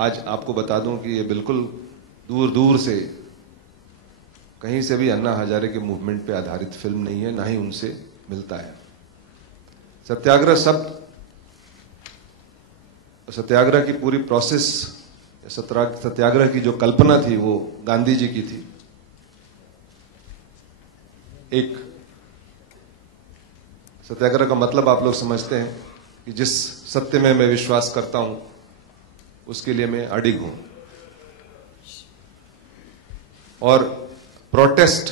आज आपको बता दूं कि ये बिल्कुल दूर दूर से कहीं से भी अन्ना हजारे के मूवमेंट पे आधारित फिल्म नहीं है, ना ही उनसे मिलता है। सत्याग्रह शब्द, सत्याग्रह की पूरी प्रोसेस, सत्याग्रह की जो कल्पना थी वो गांधी जी की थी। एक सत्याग्रह का मतलब आप लोग समझते हैं कि जिस सत्य में मैं विश्वास करता हूं उसके लिए मैं अडिग हूं। और प्रोटेस्ट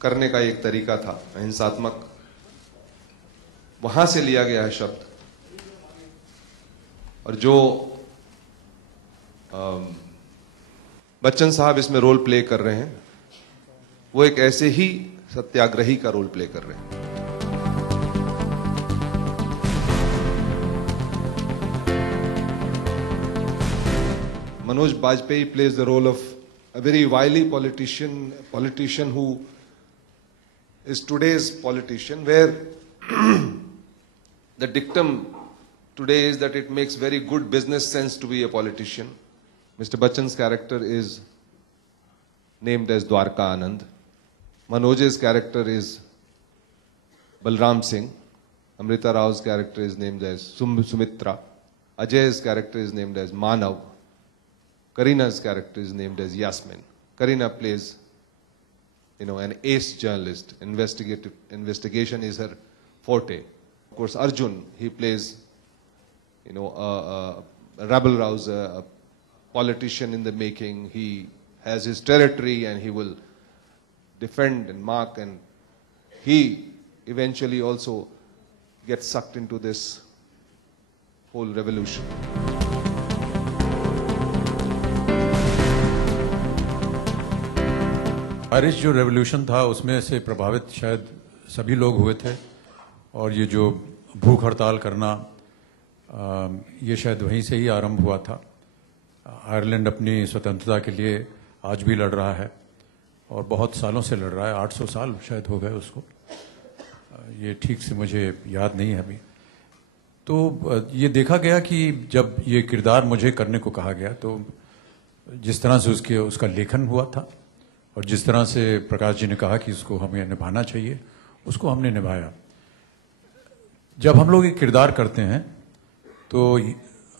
करने का एक तरीका था अहिंसात्मक, वहां से लिया गया है शब्द। और जो बच्चन साहब इसमें रोल प्ले कर रहे हैं वो एक ऐसे ही सत्याग्रही का रोल प्ले कर रहे हैं। Manoj Bajpayee plays the role of a very wily politician who is today's politician, where the dictum today is that it makes very good business sense to be a politician. Mr. Bachchan's character is named as Dwarka Anand. Manoj's character is Balram Singh. Amrita Rao's character is named as Sumitra. Ajay's character is named as Manav. Karina's character is named as Yasmin. Karina plays, an ace journalist. Investigation is her forte. Of course, Arjun, he plays, a rabble-rouser, a politician in the making. He has his territory and he will defend and mark, and he eventually also gets sucked into this whole revolution. बारिश जो revolution था उसमें से प्रभावित शायद सभी लोग हुए थे, और ये जो भूख हड़ताल करना ये शायद वहीं से ही आरंभ हुआ था। आयरलैंड अपनी स्वतंत्रता के लिए आज भी लड़ रहा है और बहुत सालों से लड़ रहा है, 800 साल शायद हो गए उसको, ये ठीक से मुझे याद नहीं है अभी। तो ये देखा गया कि जब ये किरदार मुझे करने को कहा गया तो जिस तरह से उसका लेखन हुआ था और जिस तरह से प्रकाश जी ने कहा कि इसको हमें निभाना चाहिए, उसको हमने निभाया। जब हम लोग एक किरदार करते हैं तो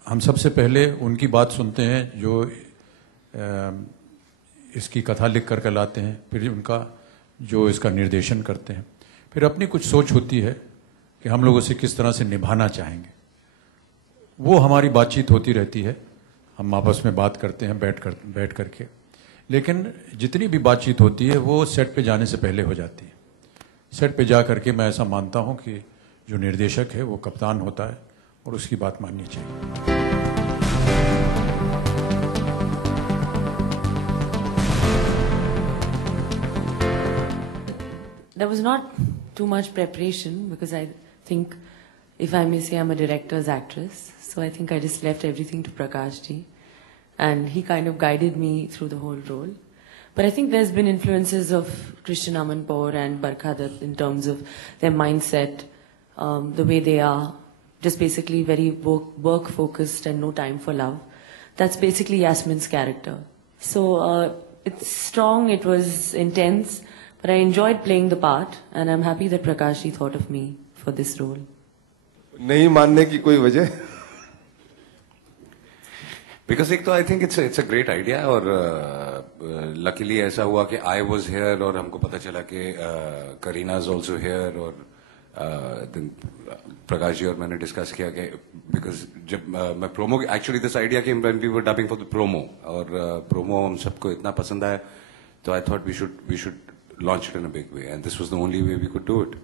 हम सबसे पहले उनकी बात सुनते हैं जो इसकी कथा लिख कर लाते हैं, फिर उनका जो इसका निर्देशन करते हैं, फिर अपनी कुछ सोच होती है कि हम लोग उसे किस तरह से निभाना चाहेंगे। वो हमारी बातचीत होती रहती है, हम आपस में बात करते हैं बैठ करके, लेकिन जितनी भी बातचीत होती है वो सेट पे जाने से पहले हो जाती है। सेट पे जा करके मैं ऐसा मानता हूं कि जो निर्देशक है वो कप्तान होता है और उसकी बात माननी चाहिए। There was not too much preparation because I think, if I may say, I'm a director's actress, so I think I just left everything to Prakash ji. And he kind of guided me through the whole role. But I think there's been influences of Christian Amanpour and Barkha Dutt in terms of their mindset, the way they are, just basically very work-focused and no time for love. That's basically Yasmin's character. So it's strong, it was intense, but I enjoyed playing the part, and I'm happy that Prakash ji thought of me for this role. नहीं मानने की कोई वजह? Because एक तो I think it's a great idea, और luckily ऐसा हुआ कि आई वॉज हेयर और हमको पता चला कि करीना इज ऑल्सो हेयर, और प्रकाश जी और मैंने डिस्कस किया कि बिकॉज जब मैं promo, actually this idea came when we were dubbing for the promo, और प्रोमो हम सबको इतना पसंद आया तो I thought we should launch it in a big way, and this was the only way we could do it.